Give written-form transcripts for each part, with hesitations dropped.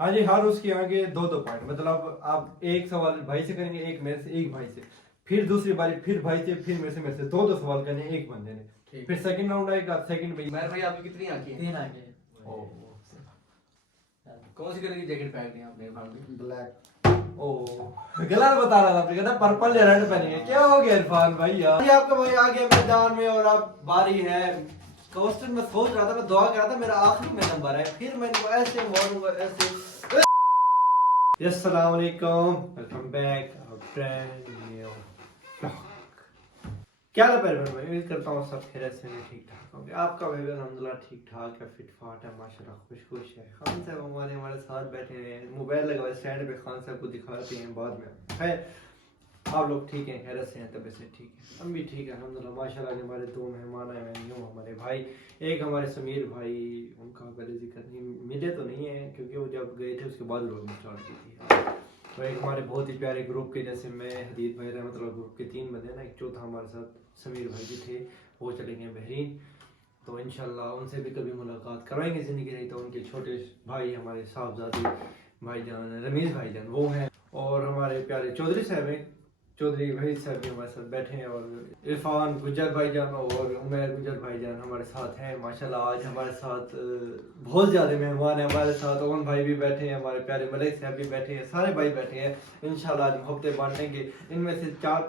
हाँ जी, हर उसके आगे दो दो पॉइंट, मतलब आप एक सवाल भाई से करेंगे, एक मेरे से, एक भाई से, फिर दूसरी बारी फिर भाई से, फिर मेरे से दो दो सवाल करने एक बंदे ने। फिर सेकंड राउंड आएगा, सेकंड भाई। मेरे भाई आपकी कितनी आंखें हैं? 3 आंखें। कौन सी कलर की जैकेट पहन ली आपने इरफान भाई? ब्लैक। ओ गलत बता रहा था आपने, कहता पर्पल या रेड पहनी है। क्या हो गया इरफान भाई यार? ये आपका भाई आ गया मैदान में और अब बारी है क्वेश्चन। मैं सोच रहा था, मैं दुआ कर रहा था मेरा आखिरी में नंबर है, फिर मैंने ऐसे मारूंगा ऐसे। अस्सलाम वालेकुम, welcome back our brand new vlog. क्या हाल है भाई? मैं उम्मीद करता हूँ सब खैरियत से हैं, ठीक ठाक होंगे। आपका भाई भी अल्हम्दुलिल्लाह ठीक ठाक है, फिट फाट है माशाल्लाह, खुश खुश है। खान साहब हमारे साथ बैठे हैं, मोबाइल लगा हुआ स्टैंड पे, खान साहब को दिखाते हैं बाद में। है आप लोग ठीक हैं, खैरियत से हैं, तबीयत से ठीक है, हम भी ठीक है अल्हम्दुलिल्लाह माशाल्लाह। हमारे दो मेहमान आए हैं यूँ, हमारे भाई, एक हमारे समीर भाई, उनका पहले जिक्र नहीं मिले तो नहीं है क्योंकि वो जब गए थे उसके बाद लोग स्टार्ट की थी। तो एक हमारे बहुत ही प्यारे ग्रुप के, जैसे मैं, हदीद भाई, मतलब ग्रुप के 3 बंदे ना, एक चौथा हमारे साथ समीर भाई जी थे, वो चले गए बहरीन। तो इंशाल्लाह उनसे भी कभी मुलाकात करवाएंगे ज़िंदगी रही तो। उनके छोटे भाई हमारे साहबजादे भाईजान रमीज़ भाईजान वो हैं, और हमारे प्यारे चौधरी साहब हैं, चौधरी वहीद साहब भी हमारे साथ बैठे हैं, और इरफान गुज्जर भाईजान और उमैर गुज्जर भाईजान हमारे साथ हैं माशाल्लाह। आज हमारे साथ बहुत ज़्यादा मेहमान हैं हमारे साथ। ओवन भाई भी बैठे हैं, हमारे प्यारे मलिक साहब भी बैठे हैं, सारे भाई बैठे हैं। इंशाल्लाह आज हफ्ते बांटेंगे, इनमें से 4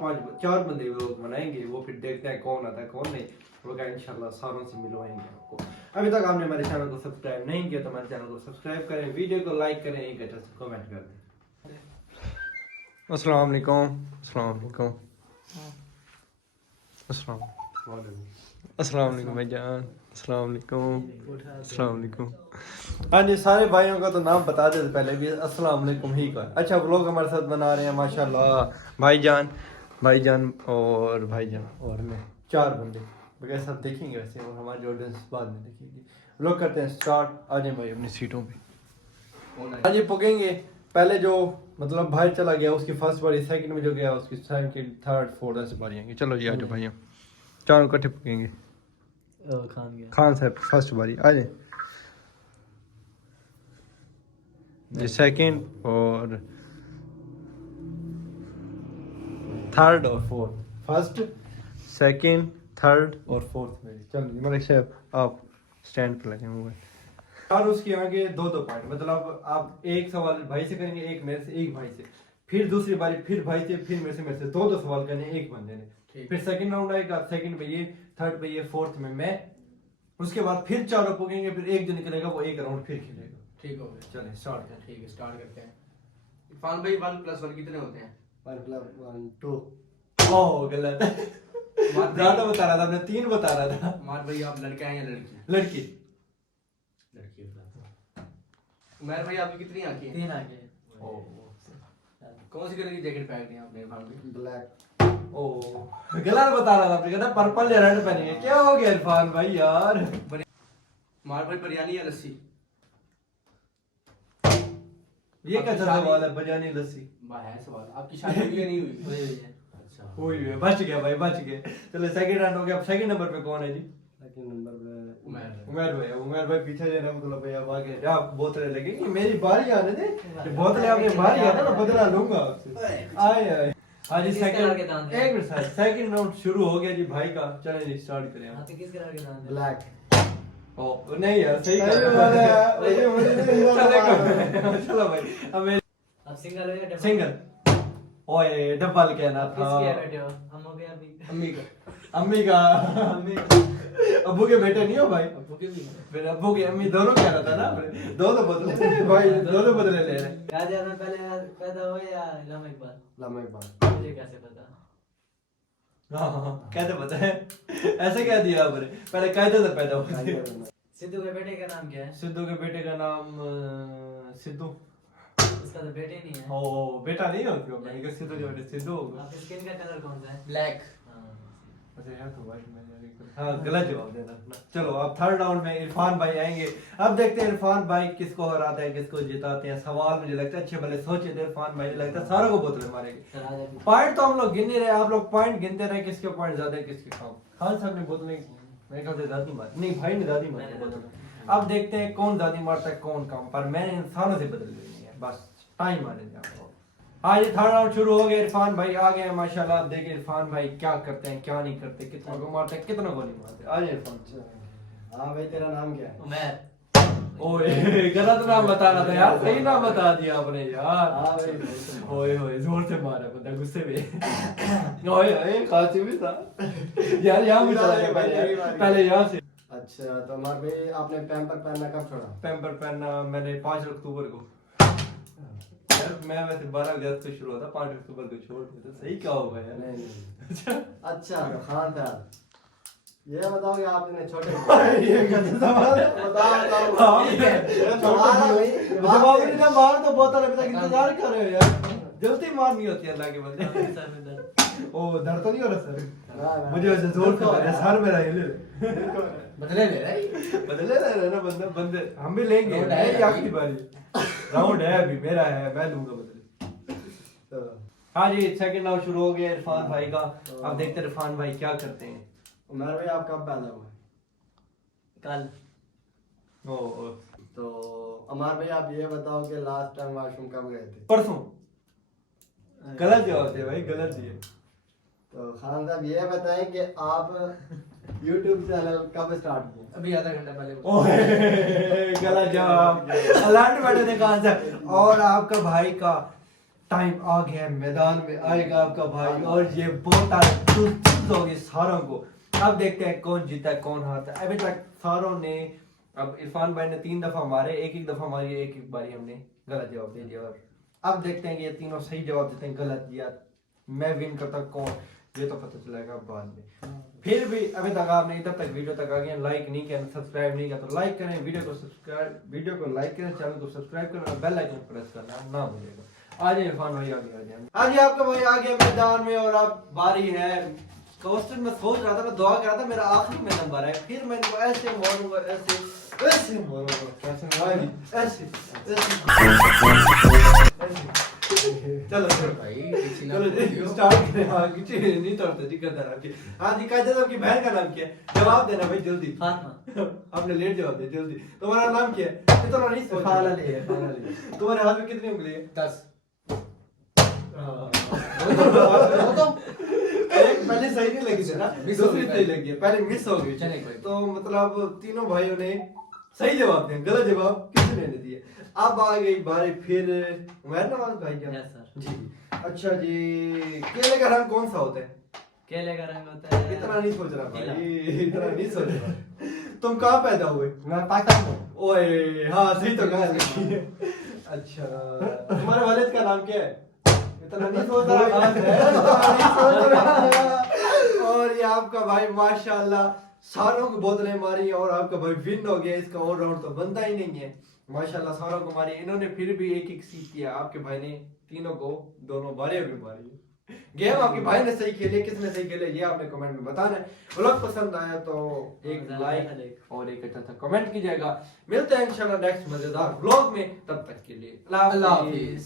बंदे लोग बनाएंगे, वो फिर देखते हैं कौन आता है कौन नहीं, वो क्या इंशाल्लाह सारों से मिलवाएंगे आपको। अभी तक आपने हमारे चैनल को सब्सक्राइब नहीं किया तो हमारे चैनल को सब्सक्राइब करें, वीडियो को लाइक करें, एक अच्छा से कमेंट कर दें। अस्सलाम वालेकुम, अस्सलाम वालेकुम, अस्सलाम वालेकुम भाईजान, अस्सलाम वालेकुम, अस्सलाम वालेकुम। हाँ जी, सारे भाइयों का तो नाम बता देते पहले भी, अस्सलाम वालेकुम ही का। अच्छा, व्लॉग हमारे साथ बना रहे हैं माशाल्लाह भाईजान और भाईजान और मैं, 4 बंदे वगैरह सब देखेंगे वैसे, और हमारे ऑडियंस बाद में देखेंगे। व्लॉग करते हैं स्टार्ट। आ जाए भाई अपनी सीटों पे। आज ये पुगेंगे, पहले जो मतलब बाहर चला गया उसकी फर्स्ट बारी, सेकंड में जो गया उसकी सेकंड, थर्ड, फोर्थ ऐसे बारी आएंगी। चलो जी आ जाओ भाइयों, चारों इकट्ठे पुगेंगे। खान साहब फर्स्ट बारी आ जाए जी, सेकंड और थर्ड और फोर्थ, फर्स्ट सेकंड थर्ड और फोर्थ मेरी। चलो जी मलिक साहब आप स्टैंड पर लगे हुए। और उसके आगे दो दो पॉइंट, मतलब आप एक सवाल भाई से करेंगे, एक मेरे से, एक भाई से, फिर दूसरी बारी फिर भाई से, फिर मेरे से दो दो सवाल करने एक बंदे ने। फिर सेकंड राउंड आएगा, सेकंड पे ये, थर्ड पे ये, फोर्थ में मैं, उसके बाद फिर चारों पुगेंगे, फिर एक जो निकलेगा वो एक राउंड फिर खेलेगा। ठीक हो गया, चलें स्टार्ट करें। ठीक है स्टार्ट करते हैं। इरफान भाई 1 + 1 कितने होते हैं? 1 2। ओह गलत, ज्यादा बता रहा था, मैं 3 बता रहा था। मार भाई आप लड़का हैं या लड़की? लड़की। लड़की। उमैर भाई आपकी कितनी आंखें हैं? 3 आंखें। कौन सी कलर की जैकेट पहन ली आपने इरफान भाई? ब्लैक। ओह गलत बता रहा था आपने, कहता पर्पल या रेड पहनी है। क्या हो गया इरफान भाई यार? मार भाई बिरयानी या लस्सी? ये कैसा सवाल है, बिरयानी लस्सी? है सवाल। आपकी शादी हुई या नहीं हुई? हुई है। अच्छा हुई है, बच गया भाई, बच गए। चलो सेकंड राउंड हो गया। अब सेकंड नंबर पे कौन है जी? सेकंड नंबर पे उमैर भाई पीछे जाना, मतलब भाई अब आगे आप बोतलें लगेंगी, मेरी बारी आने दे, बोतलें आपने बारी आना ना, बदला लूंगा आपसे। आए आए हाँ जी, सेकंड एक मिनट सर, सेकंड राउंड शुरू हो गया जी भाई का। चलें जी स्टार्ट करें। हां तो किस कलर के दांत? ब्लैक। ओ नहीं यार, सही कह चलो भाई अब सिंगल है या सिंगल। ओए डबल कहना था। किसके बेटे हो? हम हो गया अभी। अम्मी का अब्बू के बेटे नहीं हो भाई, अब्बू के भी। फिर अब्बू की अम्मी दोनों कह रहा था ना, दो बदले भाई, दो बदले ले रहे। राजा में पहले पैदा हुए या लामा इकबाल? लामा इकबाल। मुझे कैसे पता? हाँ कैसे पता है? ऐसे कह दिया आपने, पहले कायदे से पैदा हुए थे। सिद्धू के बेटे का नाम क्या है? सिद्धू के बेटे का नाम सिद्धू। उसका तो बेटे नहीं है। ओ बेटा नहीं है उसका, मैंने कहा सिद्धू के बेटे सिद्धू होगा। आपकी स्किन का कलर कौन सा है? ब्लैक। अच्छा यार तो भाई मैं हाँ गलत जवाब देना। चलो अब थर्ड राउंड में इरफान भाई आएंगे। अब देखते हैं इरफान भाई किसको हराते हैं, किसको जिताते हैं। सवाल मुझे लगता है अच्छे भले सोचे थे इरफान भाई, लगता है सारों को बोतलें मारेंगे। पॉइंट तो हम लोग गिन नहीं रहे, आप लोग पॉइंट गिनते रहे, किसके पॉइंट ज्यादा है किसके कम। खान साहब ने बोतलें मेरे ख्याल से दादी मारी, नहीं भाई ने दादी मारी बोतलें। अब देखते हैं कौन ज्यादा मारता है कौन कम, पर मैंने इंसानों से बदल लेनी है, बस टाइम आने दे आपको। आज थर्ड राउंड शुरू हो गया, इरफान भाई आ गए हैं माशाल्लाह। अब देखिए इरफान भाई क्या करते हैं क्या नहीं करते, कितना को मारते हैं कितना को नहीं मारते। आज इरफान। हाँ भाई तेरा नाम क्या है? उमर। ओए गलत नाम बताना था यार, सही नाम बता दिया आपने यार। हाँ भाई। ओए ओए जोर से मारा बंदा गुस्से में। ओए ओए खांसी भी था यार, यहाँ भी चला गया पहले यहाँ से। अच्छा तो अमर भाई आपने पैम्पर पहनना कब छोड़ा? पैम्पर पहनना मैंने 5 अक्टूबर को। यार मैं वैसे 12 अगस्त को शुरू होता, 5 अक्टूबर को छोड़ दिया, तो सही क्या होगा यार। नहीं। अच्छा तो खान साहब ये बताओ कि आपने छोटे ये कैसे सवाल है? बताओ जवाब नहीं ना, मार तो बोतल अभी तक इंतजार कर रहे हो यार, जल्दी मारनी होती है अल्लाह के बंदे। ओ दर्द तो नहीं हो रहा सर? मुझे वैसे जोर से लग रहा है, सर मेरा हिले। बदले ले रहे बदले रहे ना बंदे बंदे, हम भी लेंगे, मेरी आखिरी बारी राउंड है अभी, मेरा है, मैं लूंगा बदले। हाँ जी सेकंड राउंड शुरू हो गया इरफान भाई का। अब देखते हैं इरफान भाई क्या करते हैं। उमर भाई आप कब पैदा हुए? कल। ओ तो अमर भाई आप ये बताओ कि लास्ट टाइम वॉशरूम कब गए थे? परसों। गलत जवाब है भाई, गलत दिए। तो खान साहब ये बताएं कि आप YouTube चैनल कब स्टार्ट किए? अभी आधा घंटा पहले। ओए गलत जवाब, अलर्ट बैठे थे कहां से। और आपका भाई का टाइम आ गया, मैदान में आएगा आपका भाई, और ये बहुत होगी सारों को। अब देखते हैं कौन जीता कौन हारता है। अभी तक सारों ने, अब इरफान भाई ने 3 दफा मारे, एक दफा मारी, एक बारी हमने गलत जवाब दे दिया। और अब देखते हैं कि ये तीनों सही जवाब देते हैं, गलत दिया मैं विन करता कौन, ये तो पता चलेगा बाद में। फिर भी अभी तक आपने इधर तक वीडियो तक आ गए, लाइक नहीं किया, सब्सक्राइब नहीं किया तो लाइक करें, वीडियो को लाइक करें, चैनल को सब्सक्राइब करें और बेल आइकन प्रेस करना ना भूलिएगा। आज इरफान भाई आगे आ जाए। आज आपका भाई आ गया मैदान में, और अब बारी है क्वेश्चन। मैं सोच रहा था, मैं दुआ कर रहा था मेरा आखिरी में नंबर है, फिर मैं इनको ऐसे मारूंगा, ऐसे मारूंगा, कैसे ऐसे चलो चलो स्टार्ट करें। हाँ नहीं तोड़ते दिक्कत है आपकी। हाँ जी कायदे आपकी बहन का नाम क्या है? जवाब देना भाई जल्दी। फातिमा। आपने लेट जवाब दिया, जल्दी। तुम्हारा नाम क्या है? इतना नहीं सोच। फाइनली है, फाइनली। तुम्हारे हाथ में कितनी उंगली है? 10। एक पहले सही नहीं लगी थी ना, दूसरी सही लगी है, पहले मिस हो गई। चले कोई। तो मतलब तीनों भाइयों ने सही जवाब दिया, गलत जवाब किसी ने नहीं दिए। अब आ गई बारी फिर उमर नवाज भाई क्या? Yes sir. जी अच्छा जी, केले का रंग कौन सा होता है? केले का रंग होता है। इतना नहीं सोच रहा भाई, इतना नहीं सोच रहा। तुम कहाँ पैदा हुए? मैं पाकिस्तान में। ओए हाँ सही तो कहा। अच्छा तुम्हारे वालिद का नाम क्या है? इतना नहीं सोच रहा, इतना नहीं सोच रहा। और ये आपका भाई माशाल्लाह सारों को बोतलें मारी, और आपका भाई विन हो गया। इसका और राउंड तो बनता ही नहीं है, माशाल्लाह सारों को मारी इन्होंने, फिर भी एक एक सीख किया। आपके भाई ने तीनों को दोनों बारियां भी मारी। गेम आपके भाई ने सही खेले, किसने सही खेले ये आपने कमेंट में बताना है। व्लॉग पसंद आया तो एक लाइक और एक अच्छा सा कमेंट कीजिएगा। मिलते हैं इंशाल्लाह नेक्स्ट मजेदार व्लॉग में, तब तक के लिए अल्लाह हाफिज।